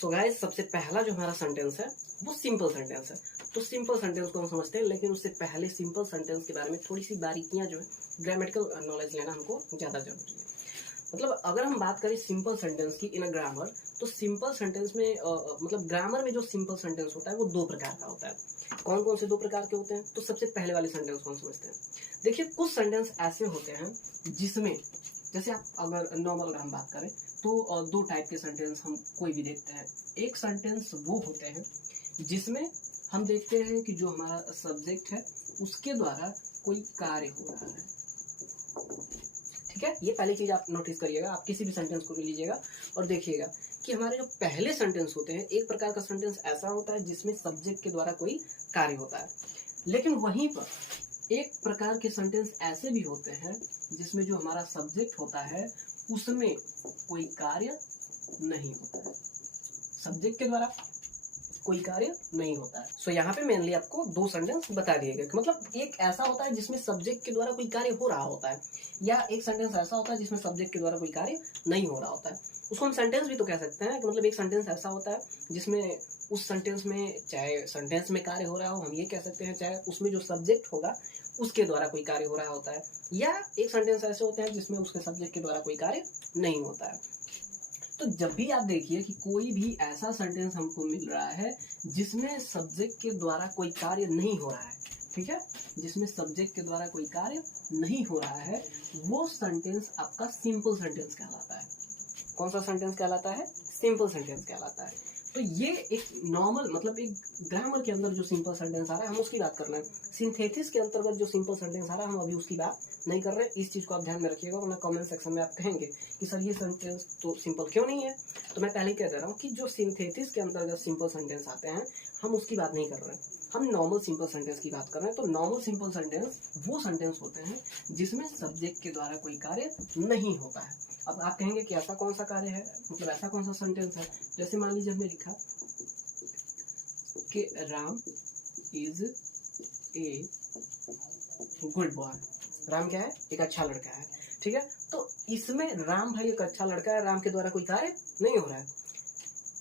So guys, सबसे पहला जो हमारा सेंटेंस है वो सिंपल सेंटेंस है। तो सिंपल सेंटेंस को हम समझते हैं, लेकिन उससे पहले सिंपल सेंटेंस के बारे में थोड़ी सी बारीकियां जो है, ग्रामेटिकल नॉलेज लेना हमको ज़्यादा जरूरी है। मतलब अगर हम बात करें सिंपल सेंटेंस की इन अ ग्रामर, तो सिंपल सेंटेंस में मतलब ग्रामर में जो सिंपल सेंटेंस होता है वो दो प्रकार का होता है। कौन कौन से दो प्रकार के होते हैं? तो सबसे पहले वाले सेंटेंस को हम समझते हैं। देखिए, कुछ सेंटेंस ऐसे होते हैं जिसमें, जैसे आप अगर नॉर्मल अगर हम बात करें तो दो टाइप के सेंटेंस हम कोई भी देखते हैं। एक सेंटेंस वो होते हैं जिसमें हम देखते हैं कि जो हमारा सब्जेक्ट है उसके द्वारा कोई कार्य हो रहा है। ठीक है, ये पहली चीज आप नोटिस करिएगा। आप किसी भी सेंटेंस को लीजिएगा और देखिएगा कि हमारे जो पहले सेंटेंस होते हैं, एक प्रकार का सेंटेंस ऐसा होता है जिसमें सब्जेक्ट के द्वारा कोई कार्य होता है। लेकिन वहीं पर एक प्रकार के सेंटेंस ऐसे भी होते हैं जिसमें जो हमारा सब्जेक्ट होता है उसमें कोई कार्य नहीं होता है, सब्जेक्ट के द्वारा कोई कार्य नहीं होता है। सो यहाँ पे मेनली आपको दो सेंटेंस बता दिए गए। मतलब एक ऐसा होता है जिसमें सब्जेक्ट के द्वारा कोई कार्य हो रहा होता है, या एक सेंटेंस ऐसा होता है जिसमें सब्जेक्ट के द्वारा कोई कार्य नहीं हो रहा होता है। उसको हम सेंटेंस भी तो कह सकते हैं कि मतलब एक सेंटेंस ऐसा होता है जिसमें उस सेंटेंस में चाहे सेंटेंस में कार्य हो रहा हो, हम ये कह सकते हैं, चाहे उसमें जो सब्जेक्ट होगा उसके द्वारा कोई कार्य हो रहा होता है, या एक सेंटेंस ऐसे होते हैं जिसमें उसके सब्जेक्ट के द्वारा कोई कार्य नहीं होता है। तो जब भी आप देखिए कि कोई भी ऐसा सेंटेंस हमको मिल रहा है जिसमें सब्जेक्ट के द्वारा कोई कार्य नहीं हो रहा है, ठीक है, जिसमें सब्जेक्ट के द्वारा कोई कार्य नहीं हो रहा है, वो सेंटेंस आपका सिंपल सेंटेंस कहलाता है। कौन सा सेंटेंस कहलाता है? सिंपल सेंटेंस कहलाता है। तो ये एक नॉर्मल, मतलब एक ग्रामर के अंदर जो सिंपल सेंटेंस आ रहा है हम उसकी बात कर रहे हैं। सिंथेसिस के अंतर्गत जो सिंपल सेंटेंस आ रहा है हम अभी उसकी बात नहीं कर रहे हैं। इस चीज को आप ध्यान में रखिएगा, वरना कमेंट सेक्शन में आप कहेंगे कि सर ये सेंटेंस तो सिंपल क्यों नहीं है। तो मैं पहले कह दे रहा हूँ कि जो सिंथेसिस के अंतर्गत सिंपल सेंटेंस आते हैं हम उसकी बात नहीं कर रहे हैं, हम नॉर्मल सिंपल सेंटेंस की बात कर रहे हैं। तो नॉर्मल सिंपल सेंटेंस वो सेंटेंस होते हैं जिसमें सब्जेक्ट के द्वारा कोई कार्य नहीं होता है। अब आप कहेंगे कि ऐसा कौन सा कार्य है, मतलब ऐसा कौन सा सेंटेंस है? जैसे मान लीजिए हमने लिखा कि Ram is a good boy. Ram क्या है? एक अच्छा लड़का है। ठीक है, तो इसमें राम भाई एक अच्छा लड़का है, राम के द्वारा कोई कार्य नहीं हो रहा है,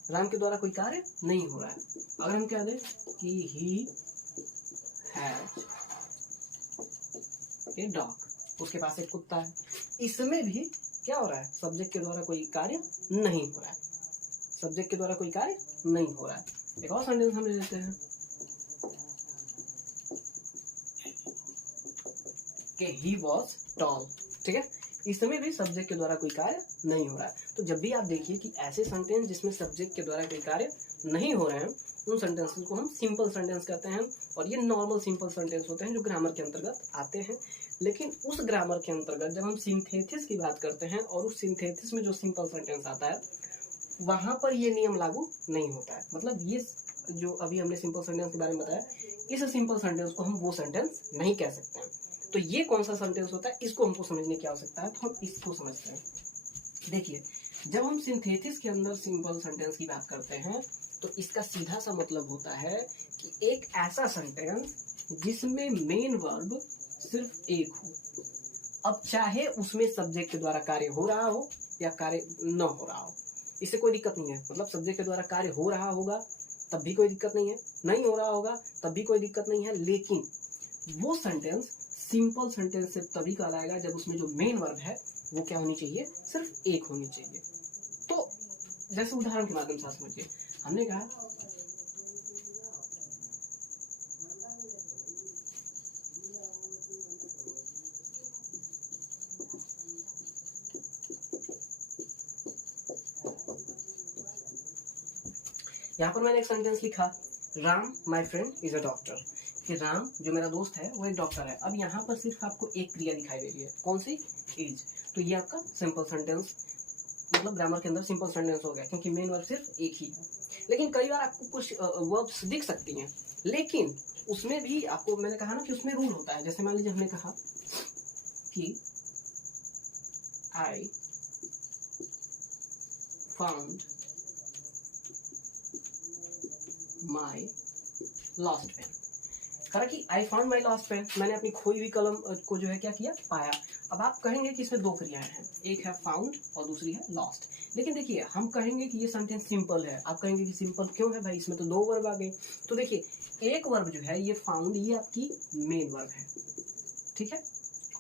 राम के द्वारा कोई कार्य नहीं हो रहा है। अगर हम कह दें कि ही हैज ए डॉग, उसके पास एक कुत्ता है, इसमें भी क्या हो रहा है? सब्जेक्ट के द्वारा कोई कार्य नहीं हो रहा है, सब्जेक्ट के द्वारा कोई कार्य नहीं हो रहा है। एक और सेंटेंस हम ले लेते हैं कि ही वॉज टॉल। ठीक है, इसमें भी सब्जेक्ट के द्वारा कोई कार्य नहीं हो रहा है। तो जब भी आप देखिए कि ऐसे सेंटेंस जिसमें सब्जेक्ट के द्वारा कोई कार्य नहीं हो रहे हैं, उन सेंटेंसेस को हम सिंपल सेंटेंस कहते हैं। और ये नॉर्मल सिंपल सेंटेंस होते हैं जो ग्रामर के अंतर्गत आते हैं। लेकिन उस ग्रामर के अंतर्गत जब हम सिंथेसिस की बात करते हैं और उस सिंथेसिस में जो सिंपल सेंटेंस आता है वहां पर ये नियम लागू नहीं होता है। मतलब ये जो अभी हमने सिंपल सेंटेंस के बारे में बताया, इस सिंपल सेंटेंस को हम वो सेंटेंस नहीं कह सकते हैं। तो ये कौन सा सेंटेंस होता है, इसको हमको समझने की आवश्यकता है। तो हम इसको समझते हैं। देखिए, जब हम सिंथेसिस के अंदर सिंपल सेंटेंस की बात करते हैं तो इसका सीधा सा मतलब होता है कि एक ऐसा सेंटेंस जिसमें मेन वर्ब सिर्फ एक हो। अब चाहे उसमें सब्जेक्ट के द्वारा कार्य हो रहा हो या कार्य न हो रहा हो, इससे कोई दिक्कत नहीं है। मतलब सब्जेक्ट के द्वारा कार्य हो रहा होगा तब भी कोई दिक्कत नहीं है, नहीं हो रहा होगा तब भी कोई दिक्कत नहीं है। लेकिन वो सेंटेंस सिंपल सेंटेंस से तभी कहलाएगा जब उसमें जो मेन वर्ब है वो क्या होनी चाहिए? सिर्फ एक होनी चाहिए। तो जैसे उदाहरण के माध्यम से समझिए, हमने कहा यहाँ पर मैंने एक सेंटेंस लिखा, Ram my friend is a doctor, कि राम जो मेरा दोस्त है वो एक डॉक्टर है। अब यहाँ पर सिर्फ आपको एक क्रिया दिखाई दे रही है, कौन सी? इज। तो ये आपका सिंपल सेंटेंस, मतलब ग्रामर के अंदर सिंपल सेंटेंस हो गया, क्योंकि मेन वर्ब सिर्फ एक ही है। लेकिन कई बार आपको कुछ वर्ब्स दिख सकती हैं, लेकिन उसमें भी आपको, मैंने कहा ना कि उसमें रूल होता है। जैसे मान लीजिए हमने कहा कि I found my lost pen. कहा कि I found my lost pen, मैंने अपनी खोई हुई कलम को जो है क्या किया? पाया। अब आप कहेंगे कि इसमें दो क्रियाएं हैं, एक है फाउंड और दूसरी है लॉस्ट। लेकिन देखिए हम कहेंगे कि ये सेंटेंस सिंपल है, आप कहेंगे कि सिंपल क्यों है भाई, इसमें तो 2 वर्ब आ गए। तो देखिए एक वर्ब जो है ये फाउंड, ये आपकी मेन वर्ब है, ठीक है,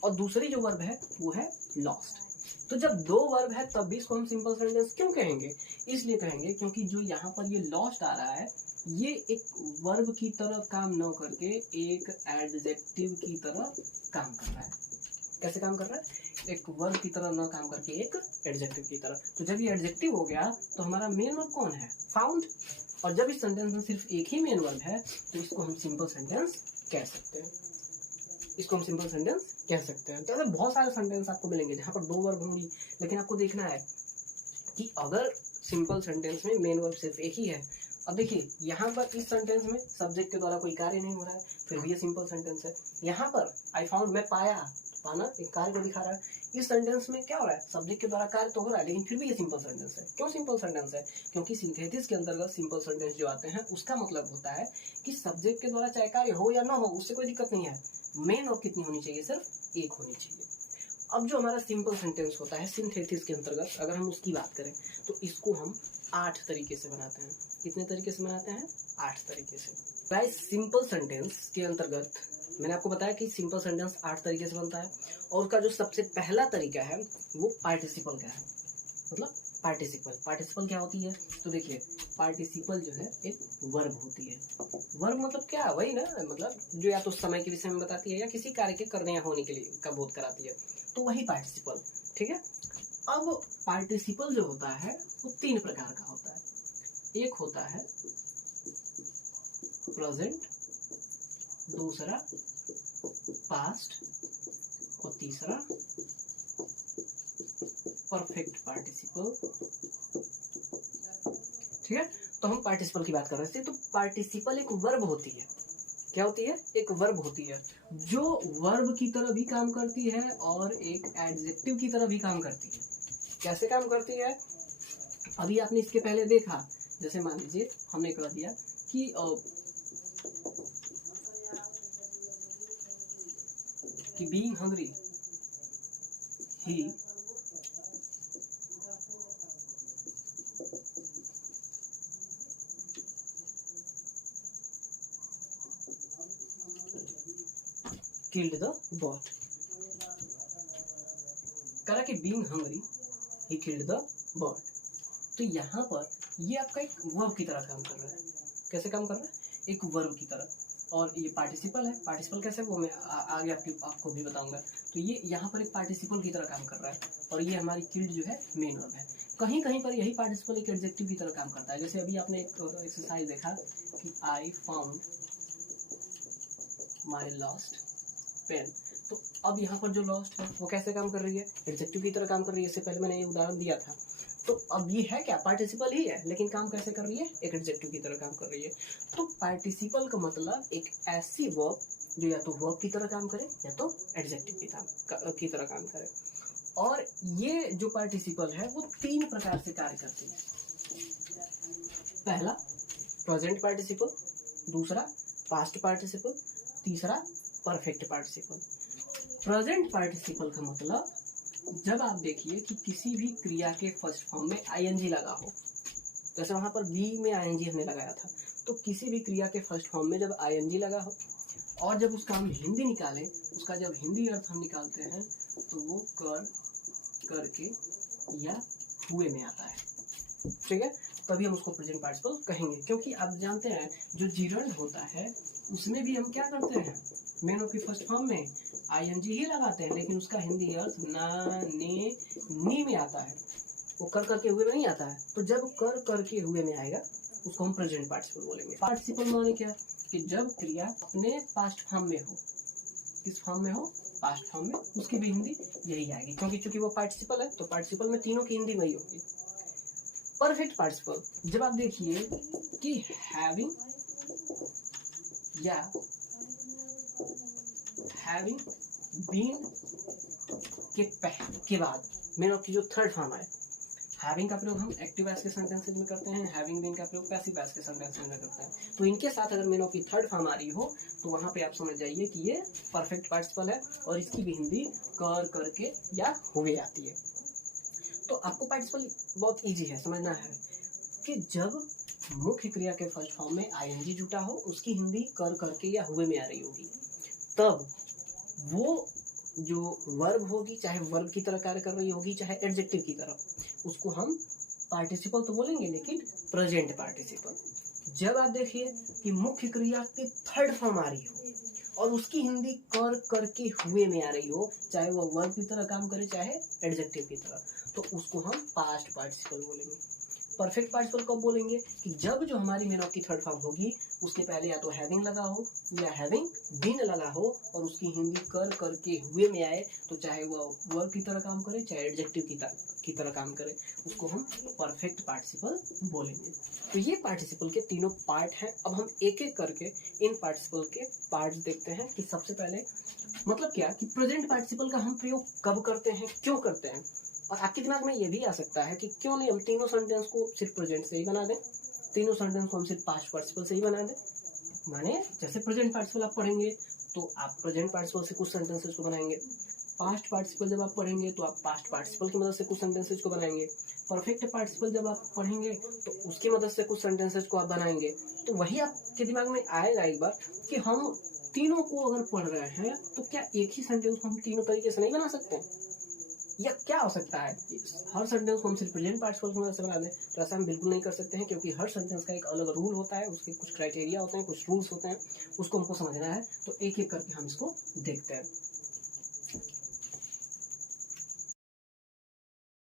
और दूसरी जो वर्ब है वो है लॉस्ट। तो जब 2 वर्ब है तब भी इसको हम सिंपल सेंटेंस क्यों कहेंगे, इसलिए कहेंगे क्योंकि जो यहाँ पर ये लॉस्ट आ रहा है ये एक वर्ब की तरह काम न करके एक एडजेक्टिव की तरह काम कर रहा है। कैसे काम कर रहा है, एक वर्ब की तरह न काम करके एक एडजेक्टिव की तरह। तो जब ये एडजेक्टिव हो गया तो हमारा मेन वर्ब कौन है, फाउंड, और जब इस सेंटेंस में सिर्फ एक ही मेन वर्ब है तो इसको हम सिंपल सेंटेंस कह सकते हैं, इसको हम सिंपल सेंटेंस कह सकते हैं। तो ऐसे बहुत सारे सेंटेंस आपको मिलेंगे जहाँ पर 2 वर्ब होंगी, लेकिन आपको देखना है कि अगर सिंपल सेंटेंस में मेन वर्ब सिर्फ एक ही है। अब देखिए यहाँ पर इस सेंटेंस में सब्जेक्ट के द्वारा कोई कार्य नहीं हो रहा है, फिर भी ये सिंपल सेंटेंस है। यहाँ पर आई फाउंड, मैं पाया, पाना एक कार्य को दिखा रहा है। इस सेंटेंस में क्या हो रहा है, सब्जेक्ट के द्वारा कार्य तो हो रहा है, लेकिन फिर भी ये सिंपल सेंटेंस है। क्यों सिंपल सेंटेंस है, क्योंकि सिंथेसिस के अंतर्गत सिंपल सेंटेंस जो आते हैं उसका मतलब होता है कि सब्जेक्ट के द्वारा चाहे कार्य हो या ना हो उससे कोई दिक्कत नहीं है, मेन वर्ब कितनी होनी चाहिए, सिर्फ एक होनी चाहिए। अब जो हमारा सिंपल सेंटेंस होता है सिंथेसिस के अंतर्गत, अगर हम उसकी बात करें तो इसको हम 8 तरीके से बनाते हैं। कितने तरीके से बनाते हैं, 8 तरीके से। गाइस सिंपल सेंटेंस के अंतर्गत मैंने आपको बताया कि सिंपल सेंटेंस 8 तरीके से बनता है, और उसका जो सबसे पहला तरीका है वो पार्टिसिपल का है। मतलब पार्टिसिपल क्या होती है, तो देखिए पार्टिसिपल जो है एक वर्ब होती है। वर्ब मतलब क्या, वही ना, मतलब जो या तो समय के विषय में बताती है या किसी कार्य के करने या होने के लिए का बोध कराती है, तो वही पार्टिसिपल, ठीक है। अब पार्टिसिपल जो होता है वो 3 प्रकार का होता है। एक होता है प्रेजेंट, दूसरा पास्ट, और तीसरा परफेक्ट पार्टिसिपल, ठीक है। तो हम पार्टिसिपल की बात कर रहे थे। तो पार्टिसिपल एक वर्ब होती है, क्या होती है, एक वर्ब होती है जो वर्ब की तरह भी काम करती है और एक एडजेक्टिव की तरह भी काम करती है। कैसे काम करती है, अभी आपने इसके पहले देखा, जैसे मान लीजिए हमने कह दिया कि being hungry he killed the bird। कहा कि being hungry he killed the bird। तो यहाँ पर ये आपका एक वर्ब की तरह काम कर रहा है। कैसे काम कर रहा है, एक वर्ब की तरह। और ये पार्टिसिपल है, पार्टिसिपल कैसे वो मैं आगे आपको भी बताऊंगा। तो ये यहाँ पर एक पार्टिसिपल की तरह काम कर रहा है, और ये हमारी किल्ड जो है मेन वर्ब है। कहीं कहीं पर यही पार्टिसिपल एक एडजेक्टिव की तरह काम करता है। जैसे अभी आपने एक एक्सरसाइज देखा कि I found my lost pen. तो अब यहाँ पर जो लॉस्ट है वो कैसे काम कर रही है, एडजेक्टिव की तरह काम कर रही है। इससे पहले मैंने ये उदाहरण दिया था। तो अब ये है क्या, पार्टिसिपल ही है, लेकिन काम कैसे कर रही है, एक एडजेक्टिव की तरह काम कर रही है। तो पार्टिसिपल का मतलब एक ऐसी वर्ब जो या तो वर्ब की तरह काम करे या तो एडजेक्टिव की तरह काम करे। और ये जो पार्टिसिपल है वो 3 प्रकार से कार्य करती है। पहला प्रेजेंट पार्टिसिपल, दूसरा पास्ट पार्टिसिपल, तीसरा परफेक्ट पार्टिसिपल। प्रेजेंट पार्टिसिपल का मतलब जब आप देखिए कि किसी भी क्रिया के फर्स्ट फॉर्म में आईएनजी लगा हो, जैसे वहां पर बी में आईएनजी हमने लगाया था, तो किसी भी क्रिया के फर्स्ट फॉर्म में जब आईएनजी लगा हो और जब उसका हम हिंदी निकालें, उसका जब हिंदी अर्थ हम निकालते हैं तो वो करके या हुए में आता है, ठीक है। तभी हम उसको प्रेजेंट पार्टिसिपल कहेंगे। क्योंकि आप जानते हैं जो जिरंड होता है उसमें भी हम क्या करते हैं, मेन ऑफ की फर्स्ट फॉर्म में आईएनजी ही लगाते हैं, लेकिन उसका हिंदी अर्थ ना, ने, नी में आता है, वो करके हुए में नहीं आता है। तो जब करके हुए में आएगा उसको हम प्रेजेंट पार्टिसिपल बोलेंगे। पार्टिसिपल माने क्या, कि जब क्रिया अपने पास्ट फॉर्म में हो, किस फॉर्म में हो, पास्ट फॉर्म में, उसकी भी हिंदी यही आएगी। क्योंकि चूंकि वो पार्टिसिपल है तो पार्टिसिपल में तीनों की हिंदी वही होगी। परफेक्ट पार्टिसिपल, जब आप देखिए कि हैविंग या हैविंग बीन के बाद मेन ऑफ की जो थर्ड फॉर्म है, हैविंग का प्रयोग हम एक्टिव एस के सेंटेंसेस में करते हैं, हैविंग बीन का प्रयोग पैसिव एस के सेंटेंसेस में करते हैं। तो इनके साथ अगर मेन ऑफ की थर्ड फॉर्म आ रही हो तो वहां पे आप समझ जाइए कि ये परफेक्ट पार्टिसिपल है और इसकी भी हिंदी करके या हुए आती है। तो आपको पार्टिसिपल बहुत इजी है, समझना है कि जब मुख्य क्रिया के फर्स्ट फॉर्म में आईएनजी जुटा हो, उसकी हिंदी कर करके या हुए में आ रही होगी, तब वो जो वर्ब होगी, चाहे वर्ब की तरह कार्य कर रही होगी चाहे एडजेक्टिव की तरह, उसको हम पार्टिसिपल तो बोलेंगे लेकिन प्रेजेंट पार्टिसिपल। जब आप देखिए कि मुख्य क्रिया की थर्ड फॉर्म आ रही हो और उसकी हिंदी कर करके हुए में आ रही हो, चाहे वो वर्ब की तरह काम करे चाहे एडजेक्टिव की तरह, तो उसको हम पास्ट पार्टिसिपल बोलेंगे। परफेक्ट पार्टिसिपल कब बोलेंगे कि जब जो हमारी मेन ऑफ की थर्ड फॉर्म होगी उसके पहले या तो हैविंग लगा हो या हैविंग बीन लगा हो और उसकी हिंदी कर करके हुए में आए, तो चाहे वो वर्ब की तरह काम करे चाहे एडजेक्टिव की तरह काम करे, उसको हम परफेक्ट पार्टिसिपल बोलेंगे। तो ये पार्टिसिपल के तीनों पार्ट हैं। अब हम एक एक करके इन पार्टिसिपल के पार्ट्स देखते हैं कि सबसे पहले मतलब क्या कि प्रेजेंट पार्टिसिपल का हम प्रयोग कब करते हैं, क्यों करते हैं। और आपके दिमाग में ये भी आ सकता है कि क्यों नहीं हम तीनों सेंटेंस को सिर्फ प्रेजेंट से ही बना दें, तीनों सेंटेंस को हम सिर्फ पास्ट पार्टिसिपल से ही बना दें। माने जैसे प्रेजेंट पार्टिसिपल आप पढ़ेंगे तो आप प्रेजेंट पार्टिसिपल से कुछ सेंटेंसेस को बनाएंगे, पास्ट पार्टिसिपल जब आप पढ़ेंगे तो आप पास्ट पार्टिसिपल की मदद से कुछ सेंटेंसेस को बनाएंगे, परफेक्ट पार्टिसिपल जब आप पढ़ेंगे तो उसकी मदद से कुछ सेंटेंसेस को आप बनाएंगे। तो वही आपके दिमाग में आएगा एक बार कि हम तीनों को अगर पढ़ रहे हैं तो क्या एक ही सेंटेंस को हम तीनों तरीके से नहीं बना सकते, या क्या हो सकता है हर सेंटेंस को हम सिर्फ प्रेजेंट पार्टिसिपल की मदद से बना दें। तो ऐसा हम बिल्कुल नहीं कर सकते हैं, क्योंकि हर सेंटेंस का एक अलग रूल होता है, उसके कुछ क्राइटेरिया होते हैं, कुछ रूल्स होते हैं, उसको हमको समझना है। तो एक एक करके हम इसको देखते हैं।